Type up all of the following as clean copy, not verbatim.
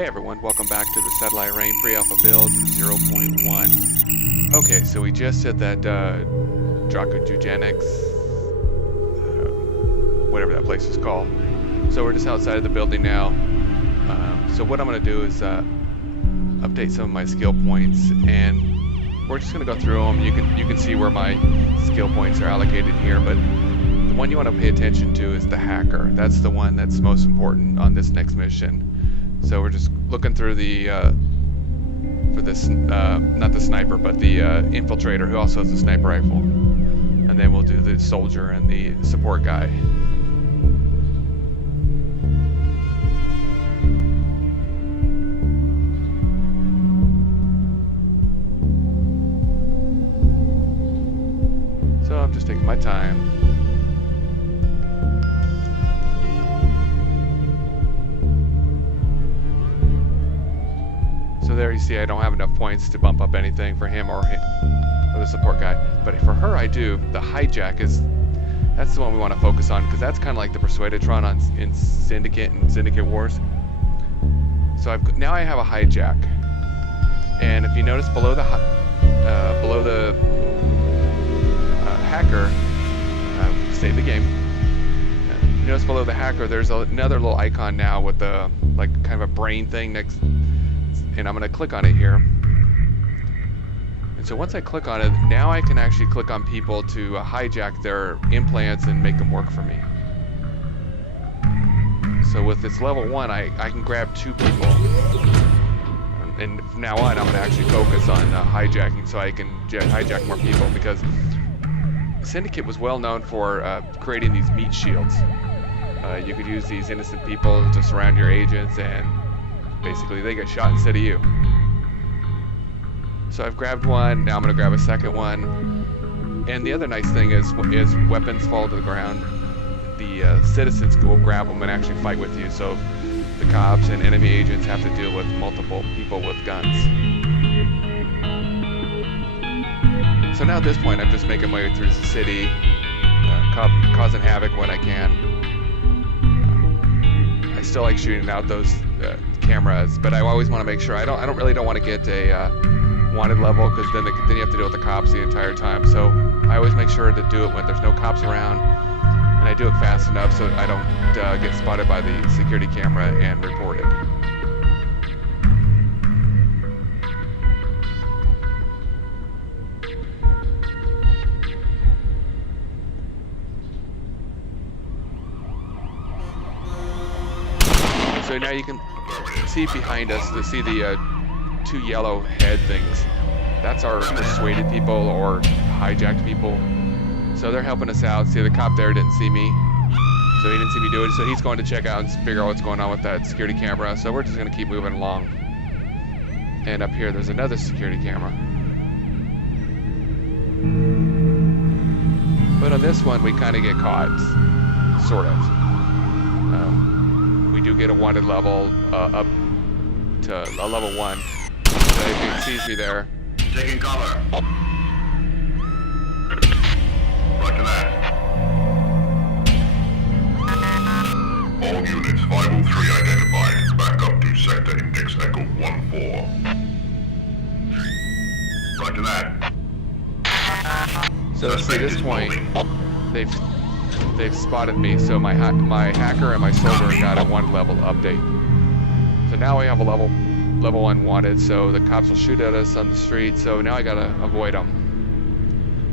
Hey everyone, welcome back to the Satellite Rain pre-alpha build 0.1. Okay, so we just hit that Dracogenics, whatever that place is called. So we're just outside of the building now. So what I'm going to do is update some of my skill points, and we're just going to go through them. You can see where my skill points are allocated here, but the one you want to pay attention to is the hacker. That's the one that's most important on this next mission. So we're just looking through the for this not the sniper, but the infiltrator, who also has a sniper rifle, and then we'll do the soldier and the support guy. So I'm just taking my time. So there you see I don't have enough points to bump up anything for him or the support guy. But for her I do. The hijack that's the one we want to focus on, because that's kind of like the Persuadatron in Syndicate and Syndicate Wars. So now I have a hijack. And if you notice below the hacker, save the game. You notice below the hacker there's another little icon now with the like kind of a brain thing next. And I'm going to click on it here. And so once I click on it, now I can actually click on people to hijack their implants and make them work for me. So with this level 1, I can grab 2 people. And from now on, I'm going to actually focus on hijacking, so I can hijack more people, because Syndicate was well known for creating these meat shields. You could use these innocent people to surround your agents, and basically they get shot instead of you. So I've grabbed one, now I'm going to grab a second one. And the other nice thing is weapons fall to the ground, the citizens will grab them and actually fight with you. So the cops and enemy agents have to deal with multiple people with guns. So now at this point I'm just making my way through the city, causing havoc when I can. I still like shooting out those cameras, but I always want to make sure I don't really want to get a wanted level, because then you have to deal with the cops the entire time. So I always make sure to do it when there's no cops around, and I do it fast enough so I don't get spotted by the security camera and reported. So now you can see behind us, to see the 2 yellow head things. That's our persuaded people or hijacked people. So they're helping us out. See, the cop there didn't see me, so he didn't see me do it. So he's going to check out and figure out what's going on with that security camera. So we're just going to keep moving along. And up here, there's another security camera. But on this one, we kind of get caught, sort of. We do get a wanted level up to a level 1. So if he sees me there. Taking cover. Roger that. All units 503 identified. Back up to sector index echo 14. Roger that. So see, at this point, they've spotted me, so my hacker and my soldier got a 1 level update. So now we have a level 1 wanted, so the cops will shoot at us on the street, so now I gotta avoid them.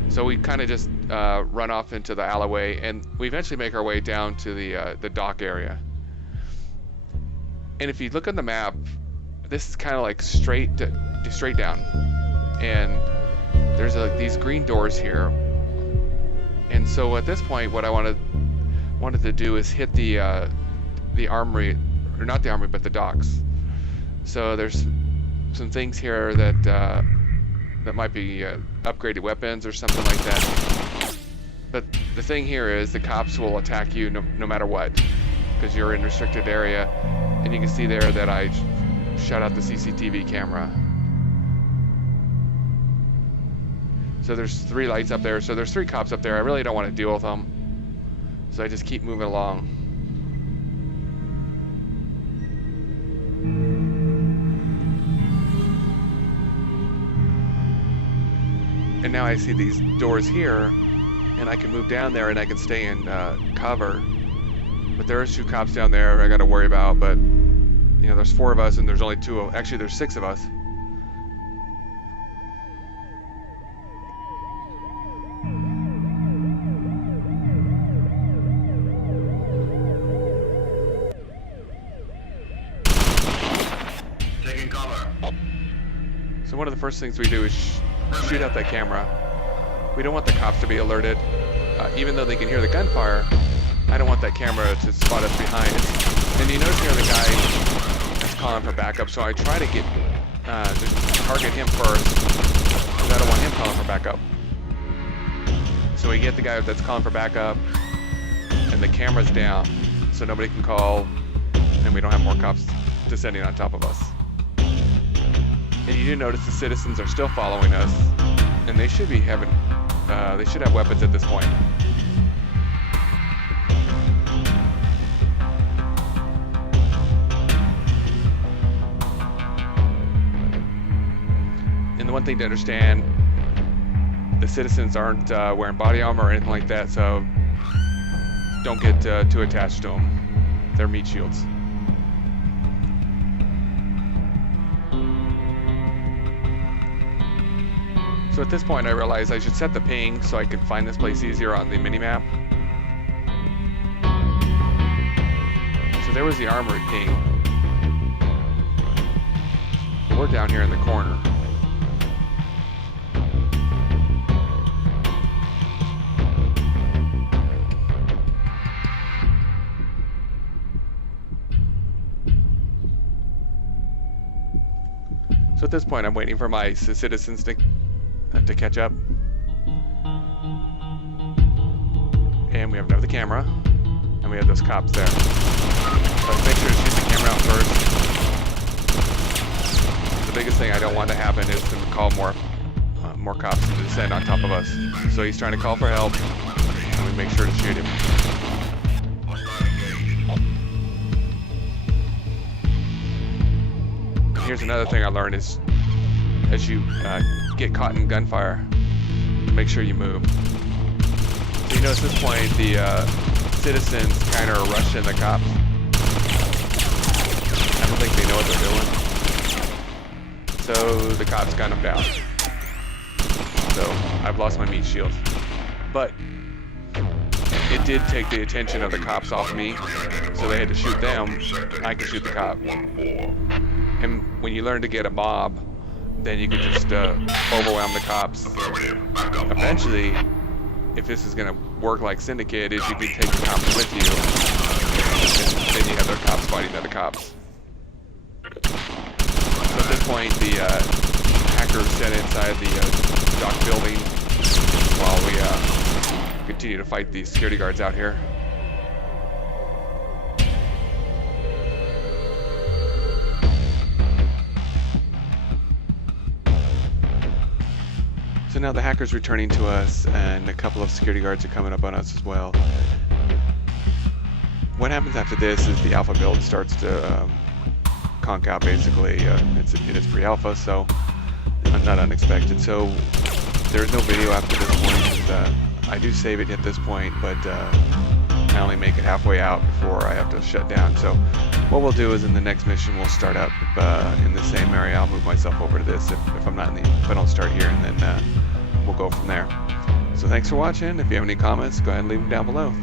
So we kind of just run off into the alleyway, and we eventually make our way down to the dock area. And if you look on the map, this is kind of like straight down, and there's these green doors here. And so at this point, what I wanted to do is hit the armory, or not the armory, but the docks. So there's some things here that might be upgraded weapons or something like that. But the thing here is the cops will attack you no matter what, because you're in restricted area. And you can see there that I shut out the CCTV camera. So there's 3 lights up there. So there's 3 cops up there. I really don't want to deal with them. So I just keep moving along. And now I see these doors here, and I can move down there and I can stay in cover. But there's 2 cops down there I got to worry about, but you know, there's 4 of us and there's only 2 of, actually there's 6 of us. Taking cover. So one of the first things we do is shoot out that camera. We don't want the cops to be alerted. Even though they can hear the gunfire, I don't want that camera to spot us behind. And you notice here the guy is calling for backup, so I try to get to target him first, because I don't want him calling for backup. So we get the guy that's calling for backup, and the camera's down, so nobody can call, and we don't have more cops descending on top of us. And you do notice the citizens are still following us, and they should be having, they should have weapons at this point. And the one thing to understand, the citizens aren't wearing body armor or anything like that, so don't get too attached to them. They're meat shields. So at this point I realized I should set the ping so I can find this place easier on the minimap. So there was the armory ping. We're down here in the corner. So at this point I'm waiting for my citizens to catch up. And we have another camera. And we have those cops there. So let's make sure to shoot the camera out first. The biggest thing I don't want to happen is to call more cops to descend on top of us. So he's trying to call for help, and we make sure to shoot him. And here's another thing I learned is, as you get caught in gunfire, make sure you move. So you know at this point the citizens kind of rush in the cops. I don't think they know what they're doing. So the cops gun them down. So I've lost my meat shield. But it did take the attention of the cops off me, so they had to shoot them. I could shoot the cop. And when you learn to get a mob, then you can just overwhelm the cops. Eventually, if this is going to work like Syndicate, is you can take the cops with you, and then you have their cops fighting other cops. So at this point, the hackers set inside the dock building while we continue to fight these security guards out here. So now the hacker's returning to us, and a couple of security guards are coming up on us as well. What happens after this is the alpha build starts to conk out, basically. It is pre-alpha, so not unexpected. So there's no video after this point. I do save it at this point, but I only make it halfway out before I have to shut down. So what we'll do is in the next mission we'll start up in the same area. I'll move myself over to this if I'm not if I don't start here, and then we'll go from there. So thanks for watching. If you have any comments, go ahead and leave them down below.